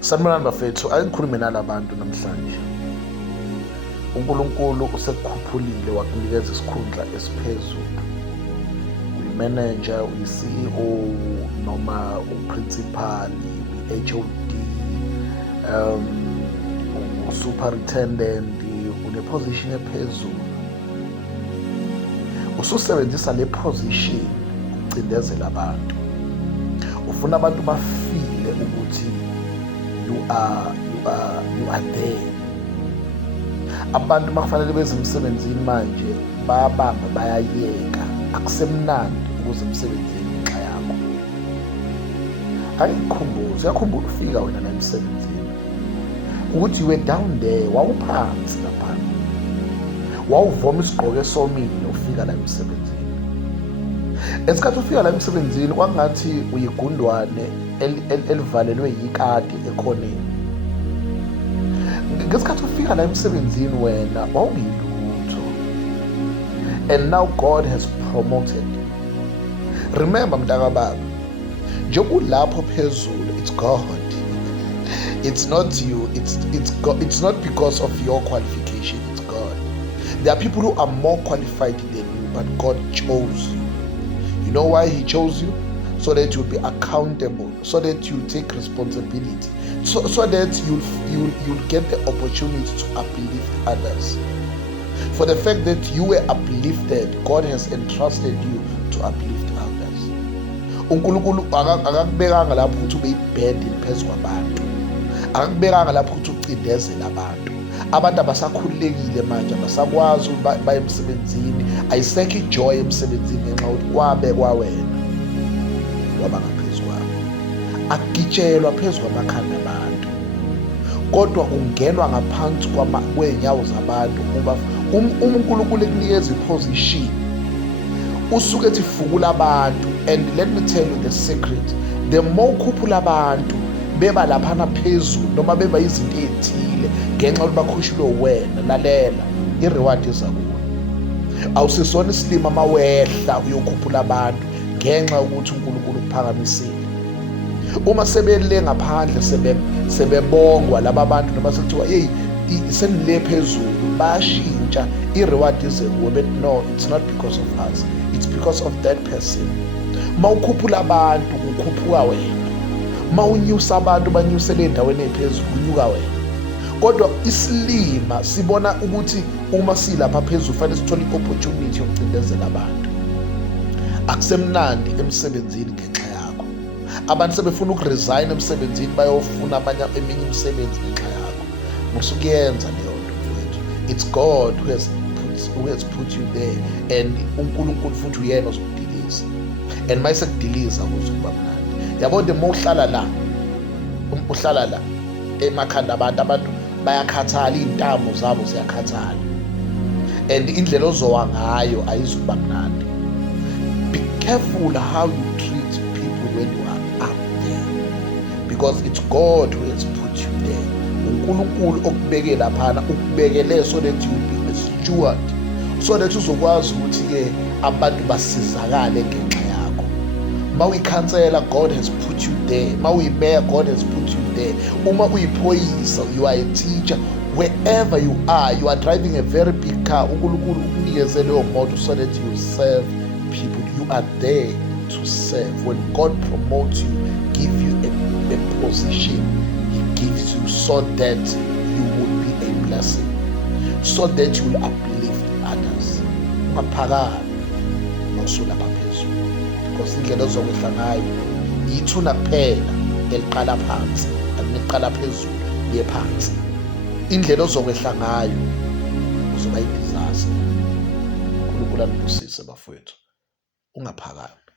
Sanibonani bafethu, angikhulume nalabantu namhlanje. uNkulunkulu usekukhuphulile wakunikeza isikhundla esiphezulu. Uyi-manager, uyi-CEO noma uprincipal, uyi-HOD, usuperintendent, une-position ephezulu. Ususebenzisa le position ukucindezela abantu. Ufuna abantu bafile ukuthi you are there. Abantu bakufanele beze emsebenzini manje bayabamba bayayeka. Akusemnandi ukuze emsebenzini ngenxa yakho. Uyakhumbula ufika wena la emsebenzini ukuthi you were down there, wawuphansi lapha, wawuvoma isigqoko esomile ufika la emsebenzini. Esikhathi ufika la emsebenzini kwakungathi uyigundwane elivalelwe yikati ekhoneni. Ngesikhathi ufika la emsebenzini wena wawungilutho, and now God has promoted you. Remember mntakababa, njengokulapho phezulu, it's God. It's not you, it's God. It's not because of your qualification, it's God. There are people who are more qualified than you, but God chose you. You know why He chose you? So that you'll be accountable, so that you take responsibility, so that you'll get the opportunity to uplift others. For the fact that you were uplifted, God has entrusted you to uplift others. uNkulunkulu akakubekanga lapho ukuthi ube i-burden phezu kwabantu, akakubekanga lapho ukuthi ucindezele abantu. Abantu abasakhululekile manje, abasakwazi ukuthi baye emsebenzini, ayisekho ijoy emsebenzini ngenxa yokuthi kwabekwa wena waba ngaphezu kwabo. Akugitshelwa phezu kwamakhanda abantu, kodwa ungenwa ngaphansi kwey'nyawo zabantu. Kuba uNkulunkulu ekunikeza iposition, usuke ethi fukula abantu. And let me tell you the secret, the more ukhuphula abantu beba laphana phezulu noma beba izinto ey'thile ngenxa yokuthi bakhushulwe wena, lalela, i-reward iza kuwe. Awusisona isilima uma wehla uyokhuphula abantu ngenxa yokuthi uNkulunkulu ukuphakamisile. Uma sebele ngaphandle sebebongwa laba bantu noma sekuthiwa hey senile phezulu, bayashintsha, i-reward ize kuwe. But no, it's not because of us, it's because of that person. Ma ukhuphula abantu ukhuphuka wena, ma unyusa abantu banyusele endaweni ephezulu unyuka wena. Kodwa isilima sibona ukuthi uma silapha phezulu fanele sithole i-opportunity yokucindezela abantu. Akusemnandi emsebenzini ngenxa yakho. Abantu sebefuna ukuresign emsebenzini bayofuna eminye imisebenzi ngenxa yakho. Musukuyenza leyo nto mfowethu. It's God who has put you there, and uNkulunkulu futhi uyena ozokudiliza. And mayise kudiliza kuzokuba mnandi. Yabona uma uhlala la emakhanda abantu bayakhathala, iy'ntamo zabo ziyakhathala, and indlela ozowa ngayo ayizukuba mnandi. Be careful how you treat people when you are up there, because it's God who has put you there. uNkulunkulu okubeke laphana, ukubekele so that you be a steward, so that uzokwazi ukuthi-ke abantu basizakale ngenxa yakho. Ma uyikhansela, God has put you there. Ma uyimeya, God has put you there. Uma uyiphoyisa, you are a teacher. Wherever you are driving a very big car, uNkulunkulu ukunikeze leyo moto so that you serve people. You are there to serve. When God promotes you, give you a position, He gives you so that you will be a blessing, so that you will uplift others. Ungaphakami mawusulapha phezulu, because indlela ozokwehla ngayo yithuna kuphela eliqala phansi, aliqala phezulu liye phansi. Indlela ozokwehla ngayo uzoba yi-disaster. uNkulunkulu anibusise bafowethu, ungaphakami.